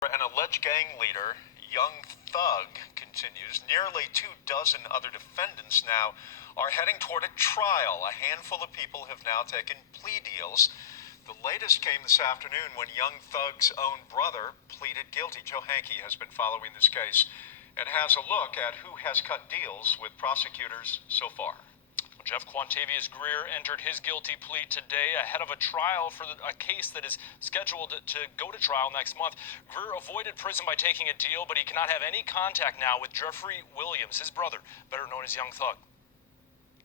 An alleged gang leader, Young Thug, continues. Nearly 24 other defendants now are heading toward a trial. A handful of people have now taken plea deals. The latest came this afternoon when Young Thug's own brother pleaded guilty. Joe Hankey has been following this case and has a look at who has cut deals with prosecutors so far. Jeff, Quantavious Greer entered his guilty plea today ahead of a trial for a case that is scheduled to go to trial next month. Greer avoided prison by taking a deal, but he cannot have any contact now with Jeffrey Williams, his brother, better known as Young Thug.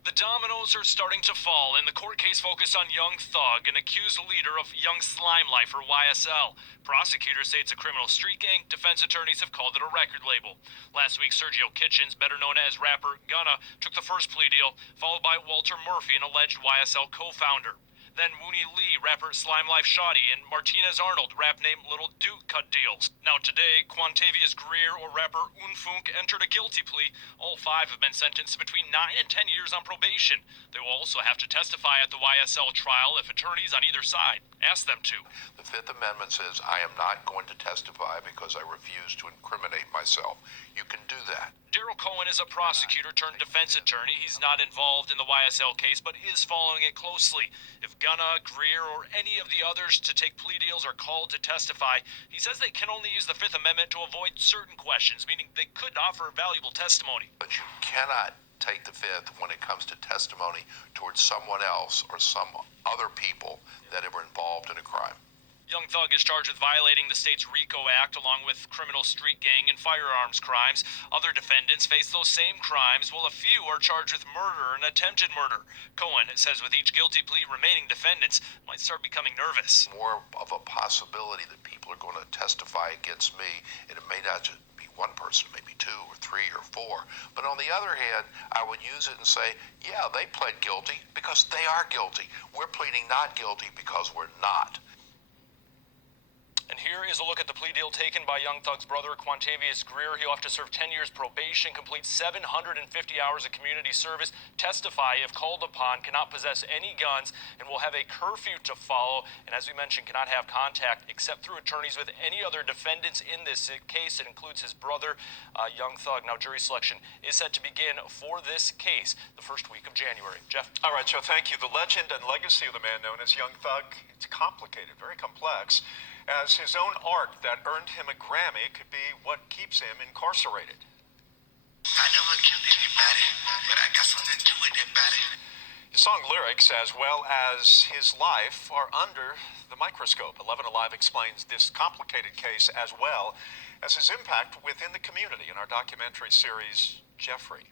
The dominoes are starting to fall, and the court case focused on Young Thug, an accused leader of Young Slime Life, or YSL. Prosecutors say it's a criminal street gang. Defense attorneys have called it a record label. Last week, Sergio Kitchens, better known as rapper Gunna, took the first plea deal, followed by Walter Murphy, an alleged YSL co-founder. Then Mooney Lee, rapper Slime Life Shoddy, and Martinez Arnold, rap name Little Duke, cut deals. Now today, Quantavious Greer, or rapper Unfunk, entered a guilty plea. All five have been sentenced to between 9 and 10 years on probation. They will also have to testify at the YSL trial if attorneys on either side ask them to. The Fifth Amendment says I am not going to testify because I refuse to incriminate myself. You can do that. Daryl Cohen is a prosecutor turned defense attorney. He's not involved in the YSL case, but is following it closely. If Gunna, Greer, or any of the others to take plea deals are called to testify, he says they can only use the Fifth Amendment to avoid certain questions, meaning they could offer valuable testimony. But you cannot take the Fifth when it comes to testimony towards someone else or some other people that are involved in a crime. Young Thug is charged with violating the state's RICO Act along with criminal street gang and firearms crimes. Other defendants face those same crimes, while a few are charged with murder and attempted murder. Cohen says with each guilty plea, remaining defendants might start becoming nervous. More of a possibility that people are going to testify against me, and it may not just be one person, maybe two or three or four. But on the other hand, I would use it and say, yeah, they pled guilty because they are guilty. We're pleading not guilty because we're not. And here is a look at the plea deal taken by Young Thug's brother, Quantavious Greer. He'll have to serve 10 years probation, complete 750 hours of community service, testify if called upon, cannot possess any guns, and will have a curfew to follow. And as we mentioned, cannot have contact except through attorneys with any other defendants in this case. It includes his brother, Young Thug. Now, jury selection is set to begin for this case the first week of January. Jeff? All right, Joe, thank you. The legend and legacy of the man known as Young Thug, it's complicated, very complex, as his own art that earned him a Grammy could be what keeps him incarcerated. I never killed anybody, but I got something to do with that body. His song lyrics, as well as his life, are under the microscope. 11 Alive explains this complicated case as well as his impact within the community in our documentary series, Jeffrey.